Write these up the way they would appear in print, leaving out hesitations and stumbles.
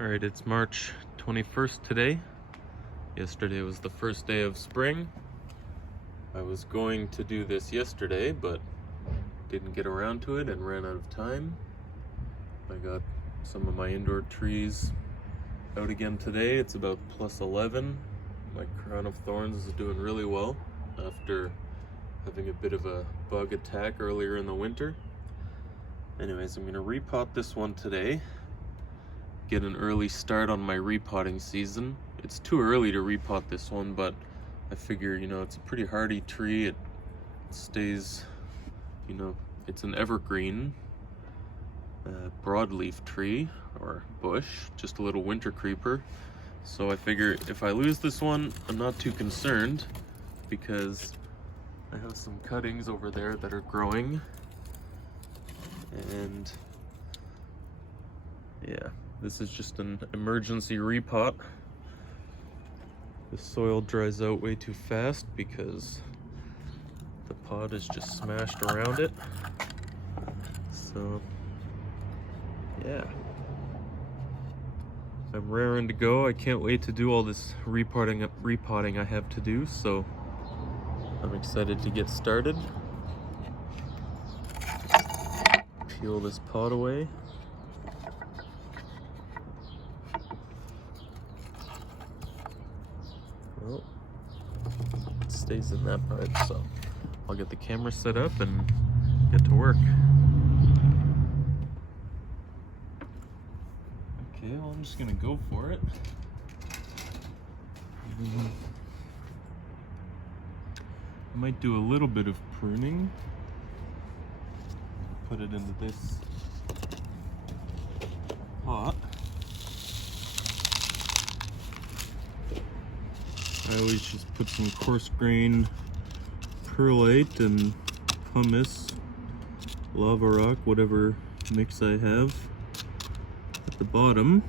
Alright, it's March 21st today. Yesterday was the first day of spring. I was going to do this yesterday, but didn't get around to it and ran out of time. I got some of my indoor trees out again today. It's about plus 11. My crown of thorns is doing really well after having a bit of a bug attack earlier in the winter. Anyways, I'm gonna repot this one today. Get an early start on my repotting season. It's too early to repot this one, but I figure, it's a pretty hardy tree. It stays, it's an evergreen broadleaf tree or bush, just a little Wintercreeper. So I figure if I lose this one, I'm not too concerned because I have some cuttings over there that are growing. And yeah, this is just an emergency repot. The soil dries out way too fast because the pot is just smashed around it. So yeah, I'm raring to go. I can't wait to do all this repotting I have to do, so I'm excited to get started. Peel this pot away. Well, it stays in that part, so I'll get the camera set up and get to work. Okay, well, I'm just gonna go for it. I might do a little bit of pruning. Put it into this pot. I always just put some coarse grain perlite and pumice, lava rock, whatever mix I have, at the bottom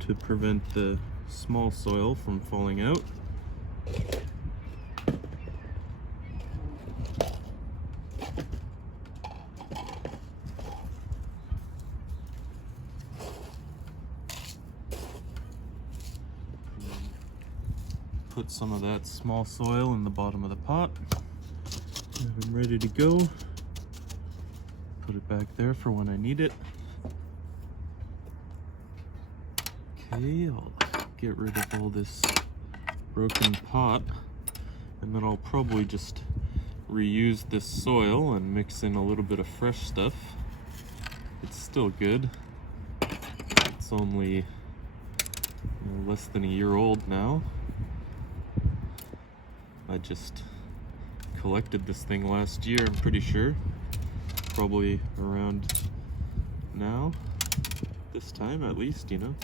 to prevent the small soil from falling out. Put some of that small soil in the bottom of the pot. And I'm ready to go. Put it back there for when I need it. Okay, I'll get rid of all this broken pot, and then I'll probably just reuse this soil and mix in a little bit of fresh stuff. It's still good. It's only less than a year old now. I just collected this thing last year, I'm pretty sure. Probably around now, this time at least, in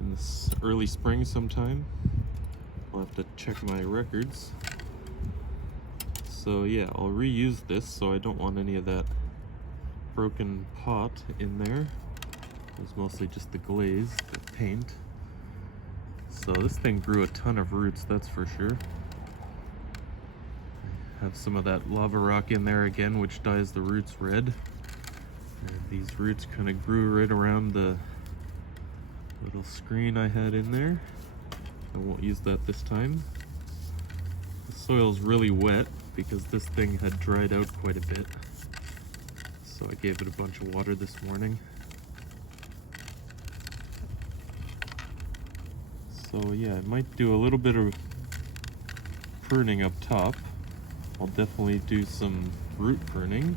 this early spring sometime. I'll have to check my records. So yeah, I'll reuse this, so I don't want any of that broken pot in there. It's mostly just the glaze, the paint. So this thing grew a ton of roots, that's for sure. Have some of that lava rock in there again, which dyes the roots red. And these roots kind of grew right around the little screen I had in there. I won't use that this time. The soil's really wet because this thing had dried out quite a bit. So I gave it a bunch of water this morning. So yeah, I might do a little bit of pruning up top. I'll definitely do some root pruning,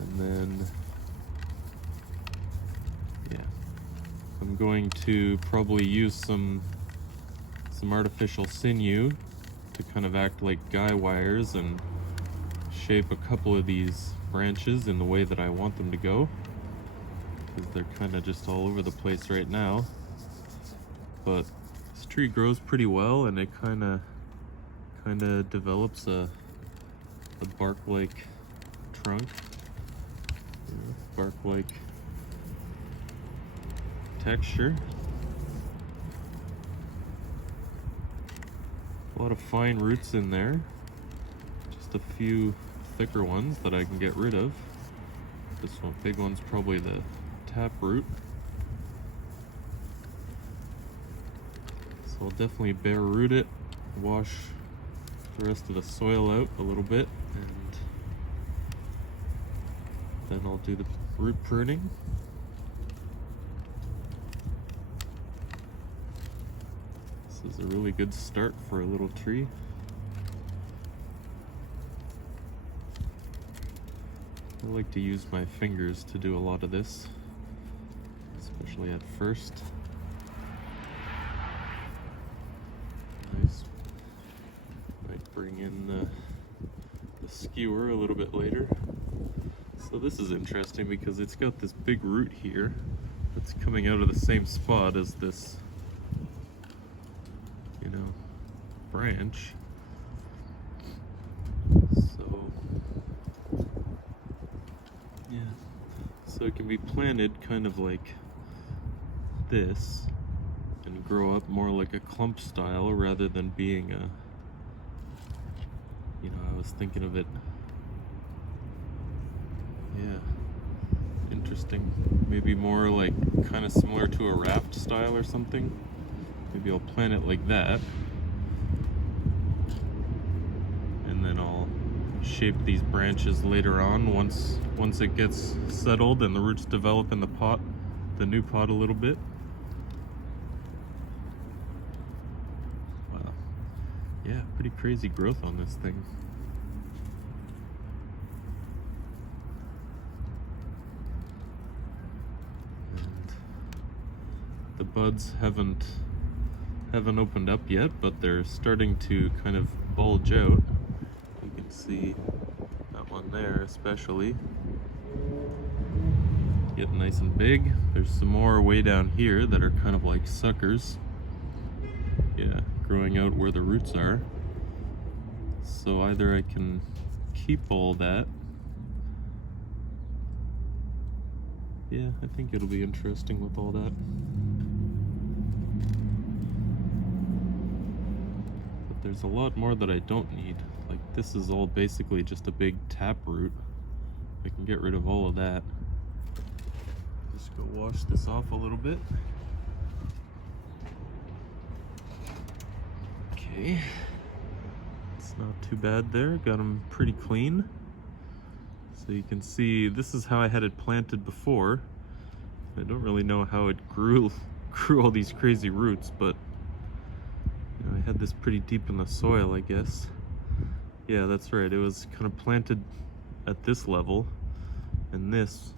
and then yeah, I'm going to probably use some artificial sinew to kind of act like guy wires and shape a couple of these branches in the way that I want them to go, because they're kind of just all over the place right now. But this tree grows pretty well, and it kind of develops a bark-like trunk, bark-like texture. A lot of fine roots in there, just a few thicker ones that I can get rid of. This one, big one's probably the tap root. So I'll definitely bare root it, wash the rest of the soil out a little bit, and then I'll do the root pruning. This is a really good start for a little tree. I like to use my fingers to do a lot of this, especially at first. Nice. Might bring in the skewer a little bit later. So this is interesting because it's got this big root here that's coming out of the same spot as this, you know, branch. So yeah, so it can be planted kind of like this and grow up more like a clump style rather than being a, you know, I was thinking of it, yeah, interesting, maybe more like kind of similar to a raft style or something. Maybe I'll plant it like that, and then I'll shape these branches later on once it gets settled and the roots develop in the pot, the new pot, a little bit. Wow. Yeah, pretty crazy growth on this thing. And the buds haven't opened up yet, but they're starting to kind of bulge out. You can see that one there especially get nice and big. There's some more way down here that are kind of like suckers, yeah, growing out where the roots are. So either I can keep all that, yeah, I think it'll be interesting with all that. There's a lot more that I don't need. Like, this is all basically just a big tap root. I can get rid of all of that. Just go wash this off a little bit. Okay. It's not too bad there. Got them pretty clean. So you can see this is how I had it planted before. I don't really know how it grew all these crazy roots, but I had this pretty deep in the soil, I guess. Yeah, that's right. It was kind of planted at this level, and this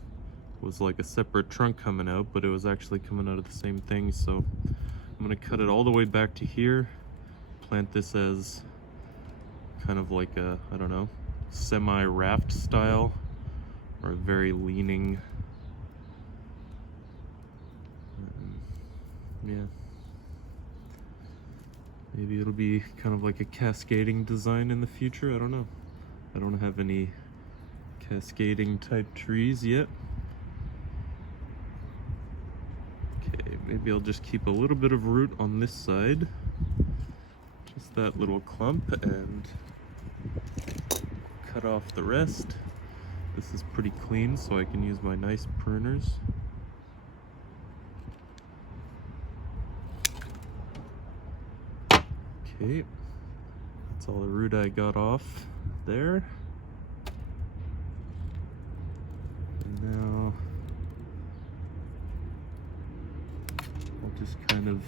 was like a separate trunk coming out, but it was actually coming out of the same thing. So I'm gonna cut it all the way back to here, plant this as kind of like a, I don't know, semi-raft style, or a very leaning, yeah. Maybe it'll be kind of like a cascading design in the future, I don't know. I don't have any cascading type trees yet. Okay, maybe I'll just keep a little bit of root on this side. Just that little clump, and cut off the rest. This is pretty clean, so I can use my nice pruners. Okay, that's all the root I got off there. And now I'll just kind of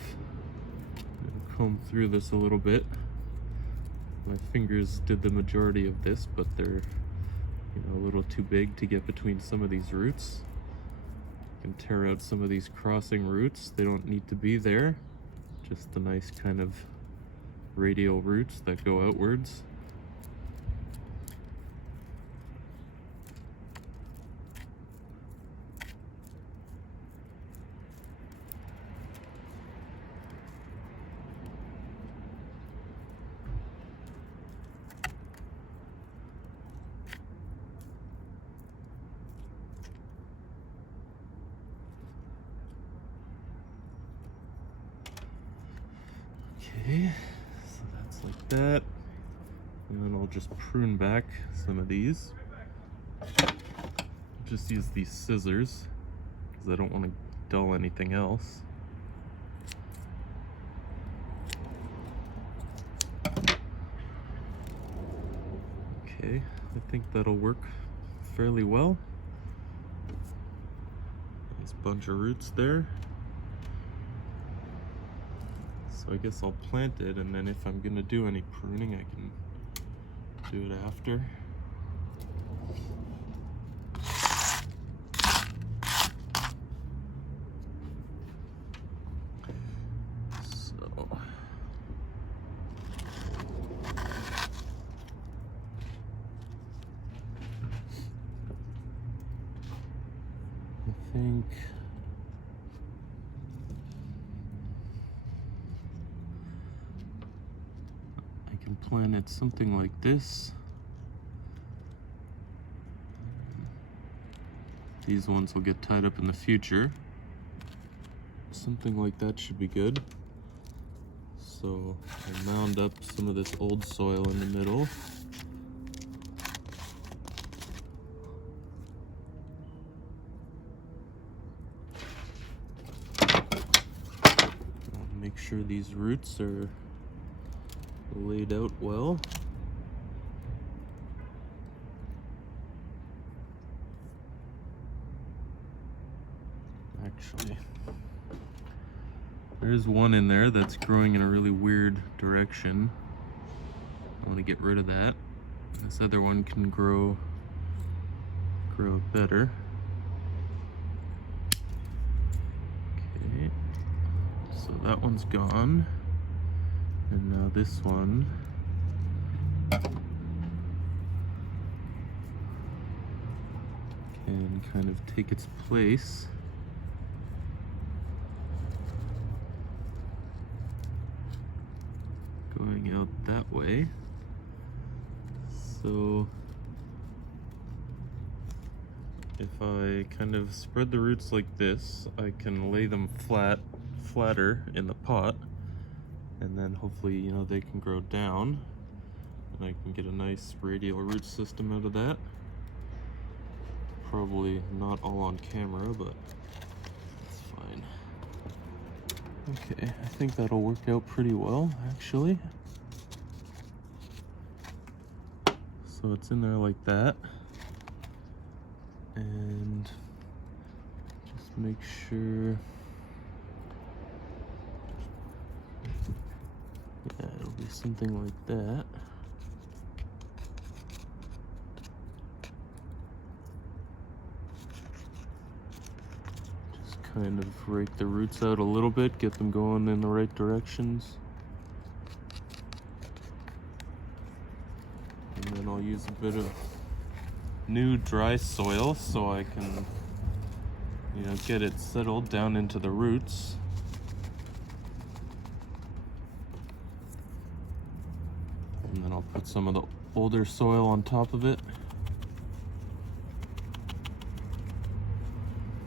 comb through this a little bit. My fingers did the majority of this, but they're, you know, a little too big to get between some of these roots. I can tear out some of these crossing roots. They don't need to be there. Just the nice kind of radial roots that go outwards. Okay, so that's like that. And then I'll just prune back some of these. Just use these scissors because I don't want to dull anything else. Okay, I think that'll work fairly well. Nice bunch of roots there. So I guess I'll plant it, and then if I'm gonna do any pruning, I can do it after. So I think I can plant it something like this. These ones will get tied up in the future. Something like that should be good. So I'll mound up some of this old soil in the middle. I'll make sure these roots are laid out well. Actually, there's one in there that's growing in a really weird direction. I want to get rid of that. This other one can grow better. Okay, so that one's gone. And now this one. Can kind of take its place. Going out that way. So if I kind of spread the roots like this, I can lay them flatter in the pot, and then hopefully, you know, they can grow down and I can get a nice radial root system out of that. Probably not all on camera, but it's fine. Okay, I think that'll work out pretty well, actually. So it's in there like that. And just make sure, yeah, it'll be something like that. Kind of rake the roots out a little bit, get them going in the right directions. And then I'll use a bit of new dry soil so I can, you know, get it settled down into the roots. And then I'll put some of the older soil on top of it.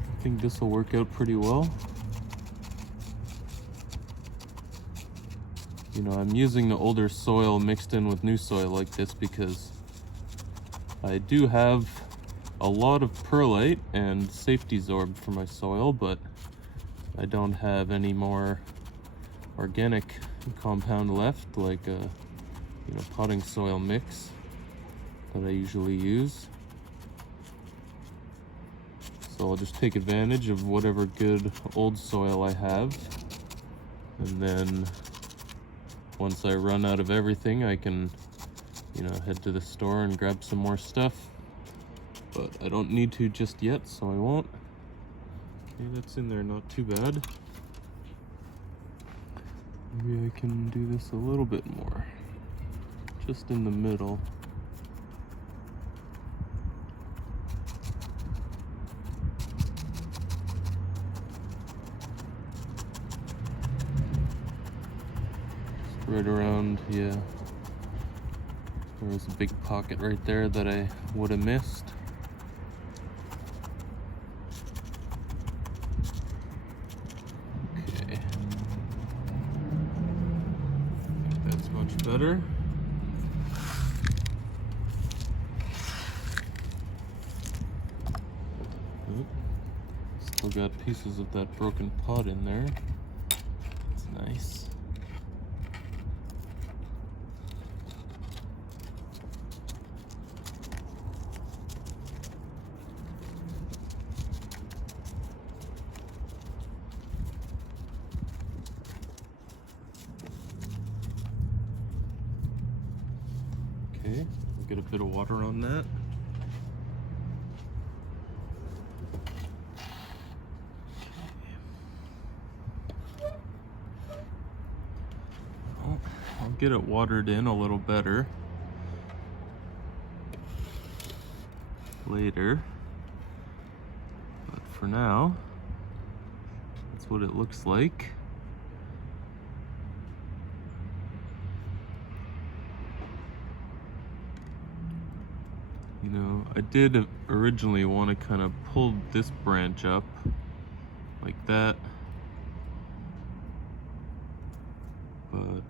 I think this will work out pretty well. You know, I'm using the older soil mixed in with new soil like this because I do have a lot of perlite and safety zorb for my soil, but I don't have any more organic compound left, like a, you know, potting soil mix that I usually use. So I'll just take advantage of whatever good old soil I have, and then once I run out of everything, I can, you know, head to the store and grab some more stuff. But I don't need to just yet, so I won't. Okay, that's in there, not too bad. Maybe I can do this a little bit more, just in the middle. Right around, yeah. There was a big pocket right there that I would have missed. Okay. I think that's much better. Oop. Still got pieces of that broken pot in there. That's nice. Okay, I'll get a bit of water on that. I'll get it watered in a little better later, but for now, that's what it looks like. You know, I did originally want to kind of pull this branch up like that, but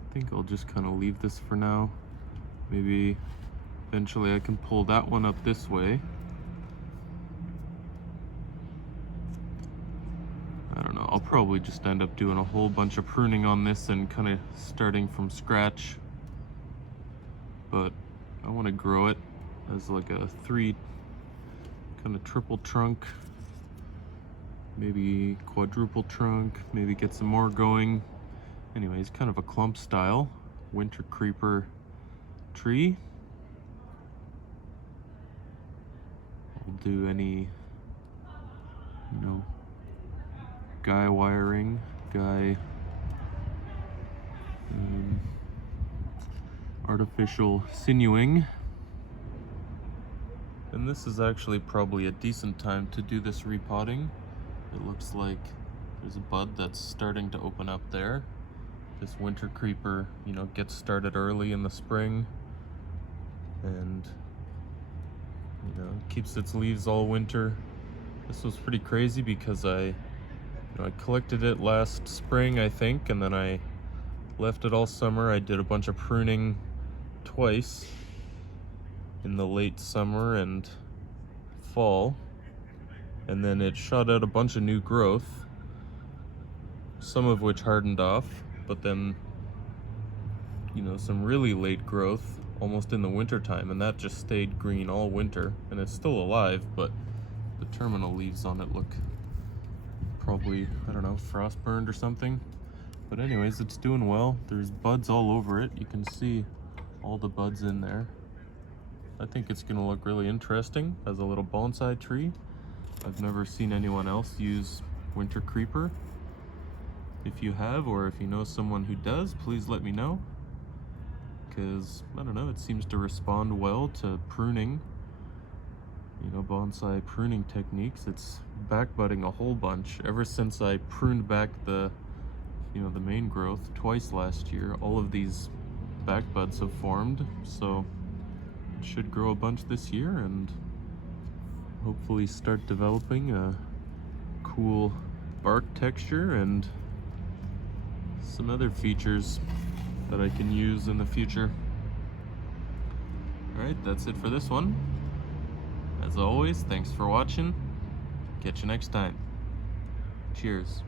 I think I'll just kind of leave this for now. Maybe eventually I can pull that one up this way. I don't know, I'll probably just end up doing a whole bunch of pruning on this and kind of starting from scratch. But I want to grow it as like a 3 kind of triple trunk, maybe quadruple trunk, maybe get some more going. Anyways, kind of a clump style Wintercreeper tree. I'll do any, you know, guy wiring, artificial sinewing. And this is actually probably a decent time to do this repotting. It looks like there's a bud that's starting to open up there. This Wintercreeper, you know, gets started early in the spring and, you know, keeps its leaves all winter. This was pretty crazy because I collected it last spring, I think, and then I left it all summer. I did a bunch of pruning twice in the late summer and fall, and then it shot out a bunch of new growth, some of which hardened off, but then, you know, some really late growth almost in the winter time, and that just stayed green all winter, and it's still alive, but the terminal leaves on it look probably, I don't know, frost burned or something. But anyways, it's doing well. There's buds all over it. You can see all the buds in there. I think it's gonna look really interesting as a little bonsai tree. I've never seen anyone else use Wintercreeper. If you have, or if you know someone who does, please let me know. Because, I don't know, it seems to respond well to pruning. You know, bonsai pruning techniques. It's back budding a whole bunch. Ever since I pruned back the, you know, the main growth twice last year, all of these back buds have formed. So it should grow a bunch this year and hopefully start developing a cool bark texture and some other features that I can use in the future. Alright, that's it for this one. As always, thanks for watching. Catch you next time. Cheers.